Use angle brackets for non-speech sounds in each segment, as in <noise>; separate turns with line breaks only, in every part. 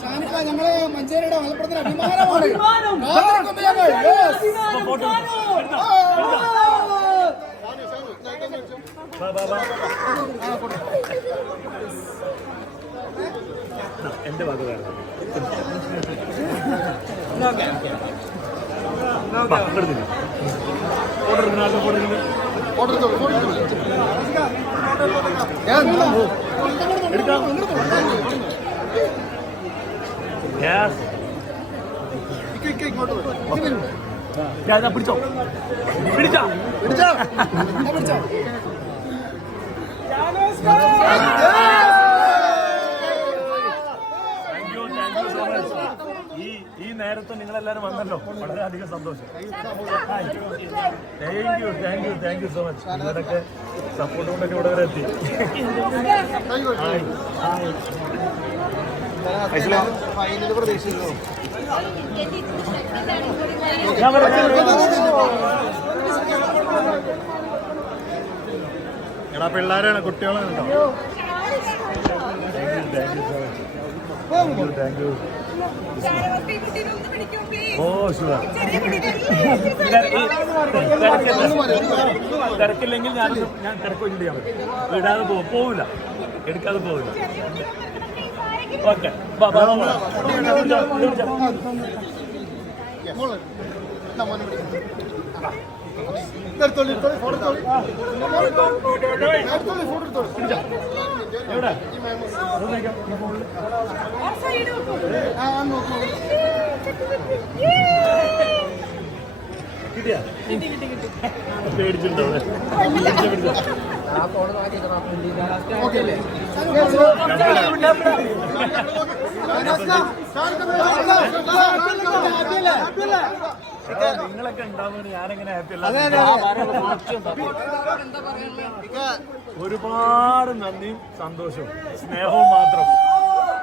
ഷാനിക്ക ഞങ്ങൾ മഞ്ചേരിയുടെ മലപ്പുറത്തിന് അഭിമാനമാണ്
എന്റെ വേണം ഓർഡർ ഓർഡർ യെസ് ഞാൻ പിടിച്ചോ? പിടിച്ചോ?
പിടിച്ചോ? <laughs> പിടിച്ചോ?
Thank you thank you so much ഈ നേരത്ത് നിങ്ങളെല്ലാവരും വന്നല്ലോ. വളരെയധികം സന്തോഷം. Thank you thank you thank you so much നിങ്ങളുടെയൊക്കെ സപ്പോർട്ട് കൊണ്ടൊക്കെ ഇവിടെ വരെ എത്തി
ഫൈനൽ പ്രതീക്ഷിക്കുന്നു.
എടാ പിള്ളേരാണ് കുട്ടികളാണ് കേട്ടോ.
താങ്ക് യു ഓ തിരക്കില്ലെങ്കിൽ ഞാൻ ഞാൻ തിരക്കൊന്നും ചെയ്യാൻ പറ്റും. ഇടാതെ പോകും പോവില്ല. എടുക്കാതെ പോവില്ല. ഓക്കെ.
ഇതെടുത്തോളി, എടുത്തോളി, ഫോട്ടോ എടുത്തോളി. എടുത്തോളി, ഫോട്ടോ എടുത്തോളി.
എവിടെ
ആ, ആ, നോക്ക്.
കിട്ടിയാ പേടിച്ചിട്ടുണ്ടോ
ഓക്കേ അല്ലേ?
നിങ്ങളൊക്കെ ഉണ്ടാവുന്നത് ഞാനെങ്ങനെ ഹാപ്പി അല്ല ഒരുപാട് നന്ദിയും സന്തോഷവും സ്നേഹവും മാത്രം.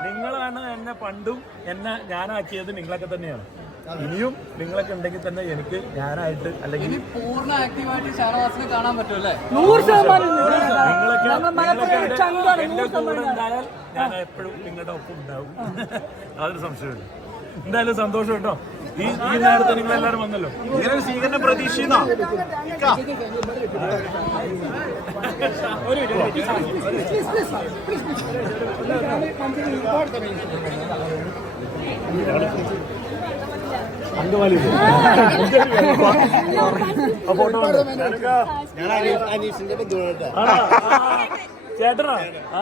നിങ്ങളാണ് എന്നെ പണ്ടും എന്നെ ഞാനാക്കിയത് നിങ്ങളൊക്കെ തന്നെയാണ്. ഇനിയും നിങ്ങളൊക്കെ ഉണ്ടെങ്കിൽ തന്നെ എനിക്ക് ഞാനായിട്ട് അല്ലെങ്കിൽ
പൂർണ ആക്റ്റീവായിട്ട് ഷാനവാസിനെ കാണാൻ പറ്റുമല്ലേ?
നിങ്ങളൊക്കെ നിങ്ങളൊക്കെ എന്റെ- എന്റെ കൂടെ ഉണ്ടായാൽ ഞാൻ എപ്പോഴും നിങ്ങളുടെ ഒപ്പം ഉണ്ടാവും. അതൊരു സംശയമില്ല എന്തായാലും സന്തോഷം കേട്ടോ. ഈ ഈ നേരത്തെ നിങ്ങൾ എല്ലാവരും വന്നല്ലോ.
ഇങ്ങനെ ഒരു സ്വീകരണ പ്രതീക്ഷിക്കുന്നോ
അങ്കമാലി ഫോട്ടോ ചേട്ടനാ? ആ.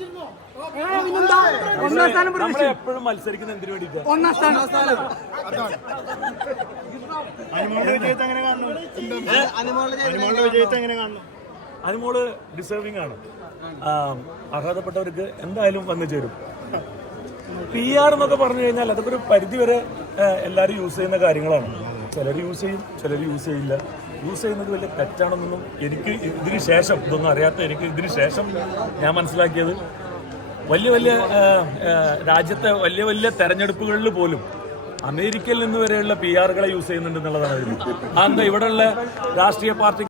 യു
സ്ഥാനം
പ്രതീക്ഷിച്ചു. എപ്പോഴും മത്സരിക്കുന്ന എന്തിനു വേണ്ടിട്ട്
ഒന്നാം കാണുന്നു?
അനുമോൾ ഡിസേർവിംഗ് ആണ്. അർഹതപ്പെട്ടവർക്ക് എന്തായാലും വന്നു ചേരും. പി ആർ എന്നൊക്കെ പറഞ്ഞു കഴിഞ്ഞാൽ അതൊക്കെ ഒരു പരിധി വരെ എല്ലാവരും യൂസ് ചെയ്യുന്ന കാര്യങ്ങളാണ്. ചിലർ യൂസ് ചെയ്യും ചിലർ യൂസ് ചെയ്യില്ല. യൂസ് ചെയ്യുന്നത് വലിയ തെറ്റാണെന്നൊന്നും എനിക്ക് ഇതിന് ശേഷം ഇതൊന്നും അറിയാത്ത എനിക്ക് ഇതിന് ശേഷം ഞാൻ മനസ്സിലാക്കിയത് വലിയ വലിയ രാജ്യത്തെ വലിയ വലിയ തെരഞ്ഞെടുപ്പുകളിൽ പോലും അമേരിക്കയിൽ നിന്ന് വരെയുള്ള പി ആറുകളെ യൂസ് ചെയ്യുന്നുണ്ട് എന്നുള്ളതാണ് അതെന്താ ഇവിടെയുള്ള രാഷ്ട്രീയ പാർട്ടി